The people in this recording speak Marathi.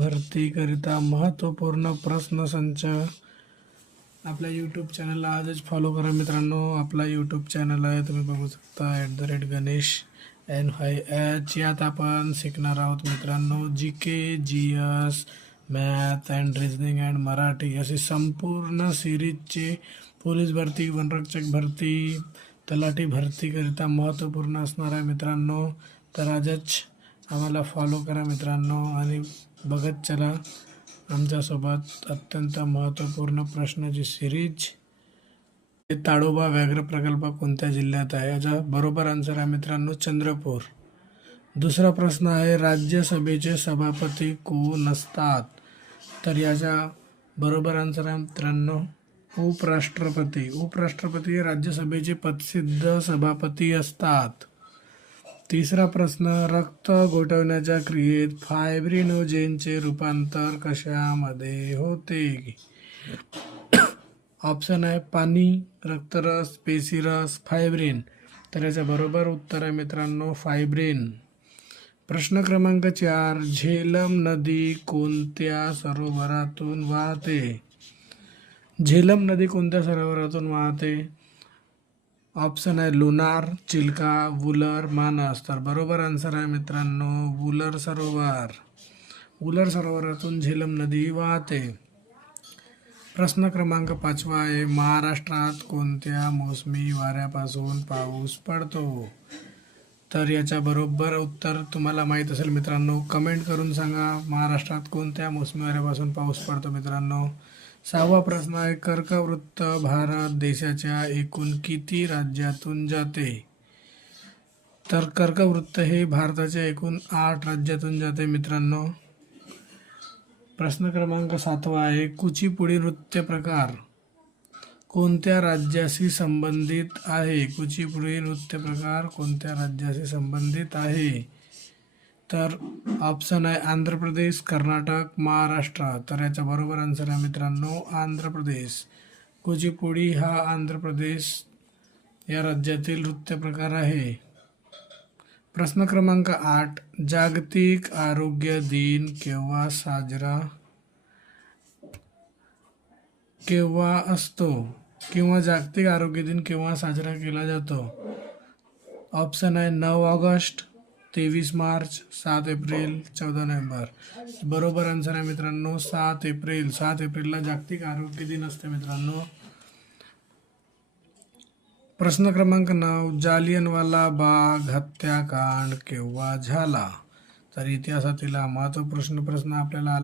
भरतीकरिता महत्त्वपूर्ण प्रश्नसंच आपल्या यूट्यूब चॅनलला आजच फॉलो करा मित्रांनो. आपला यूट्यूब चॅनल आहे, तुम्ही बघू शकता @गणेश_N5H. यात आपण शिकणार आहोत मित्रांनो GK, GS, math and reasoning and Marathi असे संपूर्ण सिरीजचे पोलीस भरती, वनरक्षक भरती, तलाठी भरतीकरिता महत्त्वपूर्ण असणार आहे मित्रांनो. तर आजच आम्हाला फॉलो करा मित्रांनो आणि बघत चला आमच्यासोबत अत्यंत महत्त्वपूर्ण प्रश्नाची सिरीज. ताडोबा व्याघ्र प्रकल्प कोणत्या जिल्ह्यात आहे? याचा बरोबर आन्सर आहे मित्रांनो चंद्रपूर. दुसरा प्रश्न आहे, राज्यसभेचे सभापती कोण असतात? तर याचा बरोबर आन्सर आहे मित्रांनो उपराष्ट्रपती. उपराष्ट्रपती हे राज्यसभेचे प्रसिद्ध सभापती असतात. तिसरा प्रश्न, रक्त गोठवण्याच्या क्रियेत फायब्रिनोजेनचे रूपांतर कशामध्ये होते? ऑप्शन आहे पाणी, रक्तरस, पेशीरस, फायब्रिन. तर याचं बरोबर उत्तर आहे मित्रांनो फायब्रिन. प्रश्न क्रमांक 4, झेलम नदी कोणत्या सरोवरातून वाहते? झेलम नदी कोणत्या सरोवरातून वाहते? ऑप्शन आहे लुनार, चिल्का, वुलर, मानस. तर बरोबर आन्सर आहे मित्रांनो वुलर सरोवर. वुलर सरोवरातून झेलम नदी वाहते. प्रश्न क्रमांक 5 आहे, महाराष्ट्रात कोणत्या मोसमी वाऱ्यापासून पाऊस पडतो? तर याच्या बरोबर उत्तर तुम्हाला माहीत असेल मित्रांनो, कमेंट करून सांगा महाराष्ट्रात कोणत्या मोसमी वाऱ्यापासून पाऊस पडतो मित्रांनो. 6वा प्रश्न आहे, कर्कवृत्त भारत देशाच्या एकूण किती राज्यातून जाते? तर कर्कवृत्त हे भारताच्या एकूण 8 राज्यातून जाते मित्रांनो. प्रश्न क्रमांक 7वा आहे, कुचिपुडी नृत्य प्रकार कोणत्या राज्याशी संबंधित आहे? कुचिपुडी नृत्य प्रकार कोणत्या राज्याशी संबंधित आहे? तर ऑप्शन आहे आंध्र प्रदेश, कर्नाटक, महाराष्ट्र. तर याचा बरोबर आन्सर आहे मित्रांनो आंध्र प्रदेश. कुचिपुडी हा आंध्र प्रदेश या राज्यातील नृत्य प्रकार आहे. प्रश्न क्रमांक 8, जागतिक आरोग्य दिन केव्हा असतो किंवा जागतिक आरोग्य दिन केव्हा साजरा केला जातो? ऑप्शन आहे 9 ऑगस्ट, 23 मार्च, 7 एप्रिल, 14 नोव्हेंबर. बरोबर आन्सर आहे मित्रांनो 7 एप्रिल. 7 एप्रिलला जागतिक आरोग्य दिन असते मित्रांनो. प्रश्न क्रमांक 9, जालियनवाला बाग हत्याकांड केव्हा झाला? तर इतिहासातील हा महत्त्वपूर्ण प्रश्न आपल्याला